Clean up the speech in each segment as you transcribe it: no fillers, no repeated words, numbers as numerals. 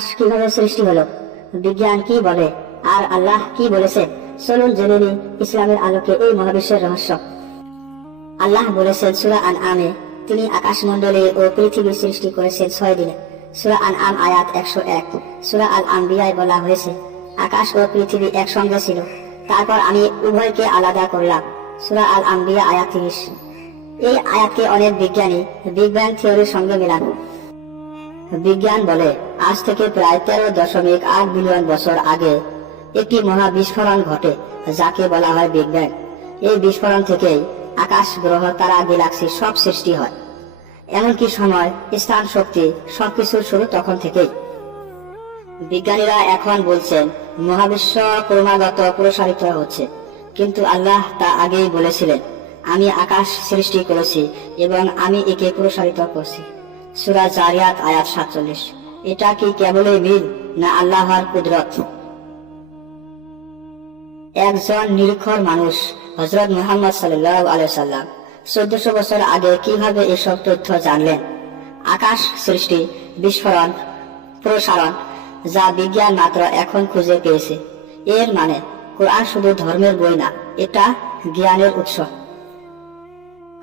আকাশ কিভাবে সৃষ্টি হলো, বিজ্ঞান কি বলে, আর আল্লাহ কি বলেছে, চলুন জেনে নিই ইসলামের আলোকে এই মহাবিশ্বের রহস্য। আল্লাহ বলেছেন সূরা আনআমে, তিনি আকাশমণ্ডলী ও পৃথিবী সৃষ্টি করেছেন 6 দিনে। সূরা আনআম আয়াত 101। সূরা আল আম্বিয়ায় বলা হয়েছে, আকাশ ও পৃথিবী একসঙ্গে ছিল, তারপর আমি উভয়কে আলাদা করলাম। সূরা আল আম্বিয়া আয়াত 30। এই আয়াতকে অনেক বিজ্ঞানী বিগ ব্যাং থিওরির সঙ্গে মেলান। বিজ্ঞান বলে, আজ থেকে প্রায় 13.8 বিলিয়ন বছর আগে একটি মহা বিস্ফোরণ ঘটে, যাকে বলা হয় বিগ ব্যাং। এই বিস্ফোরণ থেকেই আকাশ, গ্রহ, তারা, গ্যালাক্সি সব সৃষ্টি হয়। এমনকি সময়, স্থান, শক্তি সবকিছুর শুরু তখন থেকেই। বিজ্ঞানীরা এখন বলছেন মহাবিশ্ব ক্রমাগত প্রসারিত হচ্ছে, কিন্তু আল্লাহ তা আগেই বলেছিলেন, আমি আকাশ সৃষ্টি করেছি এবং আমি একে প্রসারিত করছি। সূরা জারিয়াত আয়াত 47। এটা কি কেবলই মিল, না আল্লাহর কুদরত? একজন নিরক্ষর মানুষ হযরত মুহাম্মদ সাল্লাল্লাহু আলাইহি সাল্লাম 1400 বছর আগে কিভাবে এসব তথ্য জানলেন? আকাশ সৃষ্টি, বিস্ফোরণ, প্রসারণ, যা বিজ্ঞান মাত্র এখন খুঁজে পেয়েছে। এর মানে কোরআন শুধু ধর্মের বই না, এটা জ্ঞানের উৎস।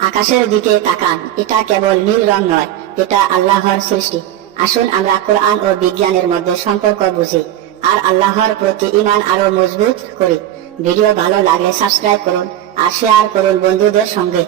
আকাশের দিকে তাকান, এটা কেবল নীল রং নয়, এটা আল্লাহর সৃষ্টি। আসুন আমরা কোরআন ও বিজ্ঞানের মধ্যে সম্পর্ক বুঝি আর আল্লাহর প্রতি ঈমান আরো মজবুত করি। ভিডিও ভালো লাগলে সাবস্ক্রাইব করুন আর শেয়ার করুন বন্ধুদের সঙ্গে।